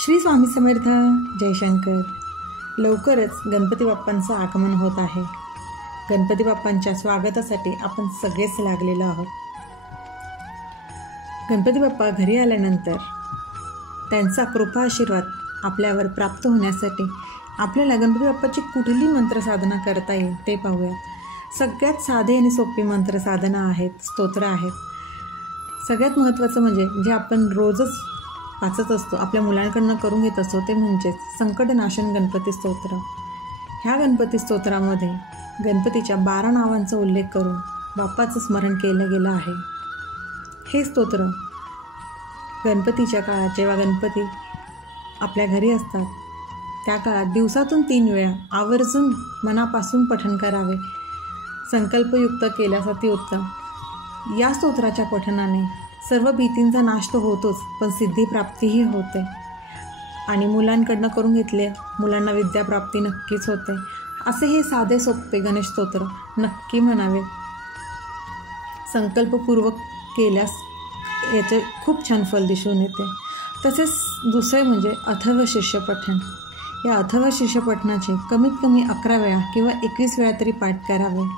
श्री स्वामी समर्थ. जयशंकर. लवकरच गणपती बाप्पांचं आगमन होत आहे. गणपती बाप्पांच्या स्वागतासाठी आपण सगळेच लागलेलो आहोत. गणपती बाप्पा घरी आल्यानंतर त्यांचा कृपा आशीर्वाद आपल्यावर प्राप्त होण्यासाठी आपल्याला गणपती बाप्पाची कुठली मंत्र साधना करता येईल ते पाहूया. सगळ्यात साधे आणि सोपी मंत्र साधना आहेत, स्तोत्र आहेत. सगळ्यात महत्त्वाचं म्हणजे जे आपण रोजच वाचत असतो, आपल्या मुलांकडनं करून घेत असतो, ते म्हणजेच संकटनाशन गणपती स्तोत्र. ह्या गणपती स्तोत्रामध्ये गणपतीच्या 12 नावांचा उल्लेख करून बाप्पाचं स्मरण केलं गेलं आहे. हे स्तोत्र गणपतीच्या काळात जेव्हा गणपती आपल्या घरी असतात त्या काळात दिवसातून 3 वेळा आवर्जून मनापासून पठण करावे. संकल्पयुक्त केल्यास अतिउत्तम. या स्तोत्राच्या पठणाने सर्व भीतींचा नाश तर होतोच, पण सिद्धिप्राप्तीही होते. आणि मुलांकडनं करून घेतले मुलांना विद्याप्राप्ती नक्कीच होते. असे हे साधे सोपे गणेश स्तोत्र नक्की म्हणावे. संकल्पपूर्वक केल्यास याचे खूप छान फल दिसून येते. तसेच दुसरे म्हणजे अथर्वशीर्ष पठण. या अथर्वशीर्ष पठणाचे कमीत कमी 11 वेळा किंवा 21 वेळा तरी पाठ करावे.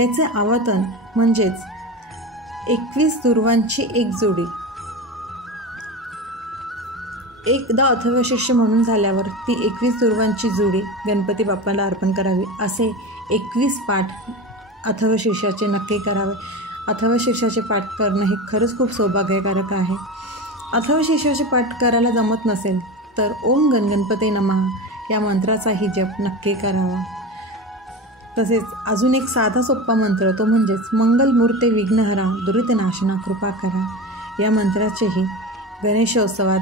याचे आवर्तन म्हणजेच 21 दुर्वांची एक जोडी. एकदा अथर्वशीर्ष म्हणून झाल्यावर ती 21 दुर्वांची जोडी गणपती बाप्पाला अर्पण करावी. असे 21 पाठ अथर्वशीर्षाचे नक्की करावे. अथर्वशीर्षाचे पाठ करणं हे खरंच खूप सौभाग्यकारक आहे. अथर्वशीर्षाचे पाठ करायला जमत नसेल तर ओम गणगणपते नमः या मंत्राचाही जप नक्की करावा. तसेच अजून एक साधा सोपा मंत्र, तो म्हणजेच मंगलमूर्ते विघ्नहरा दुरितनाशना कृपा करा. या मंत्राचेही गणेशोत्सवात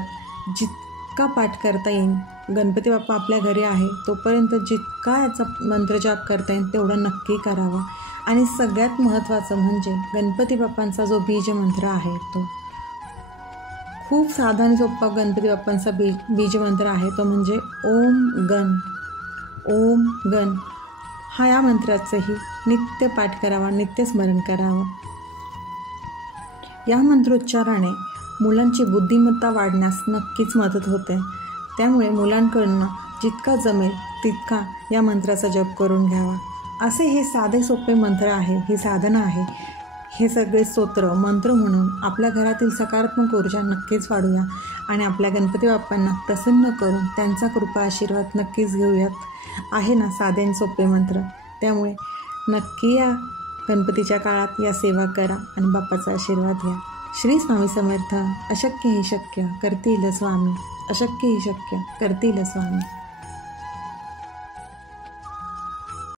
जितका पाठ करता येईल, गणपती बाप्पा आपल्या घरी आहे तोपर्यंत जितका याचा मंत्रजाप करता येईल तेवढं नक्की करावा. आणि सगळ्यात महत्त्वाचं म्हणजे गणपती बाप्पांचा जो बीज मंत्र आहे तो खूप साधा आणि सोपा गणपती बाप्पांचा बीज मंत्र आहे, तो म्हणजे ओम गण. ओम गण हा या मंत्राचंही नित्य पाठ करावा, नित्य स्मरण करावं. या मंत्रोच्चाराने मुलांची बुद्धिमत्ता वाढण्यास नक्कीच मदत होते. त्यामुळे मुलांकडनं जितका जमेल तितका या मंत्राचा जप करून घ्यावा. असे हे साधे सोपे मंत्र आहे, ही साधना आहे. हे सगळे स्तोत्र मंत्र म्हणून आपल्या घरातील सकारात्मक ऊर्जा नक्कीच वाढूया आणि आपल्या गणपती बाप्पांना प्रसन्न करून त्यांचा कृपा आशीर्वाद नक्कीच घेऊयात. आहे ना साधे आणि सोपे मंत्र. त्यामुळे नक्की या गणपतीच्या काळात या सेवा करा आणि बाप्पाचा आशीर्वाद घ्या. श्री स्वामी समर्थ. अशक्य ही शक्य करतील स्वामी. अशक्य ही शक्य करतील स्वामी.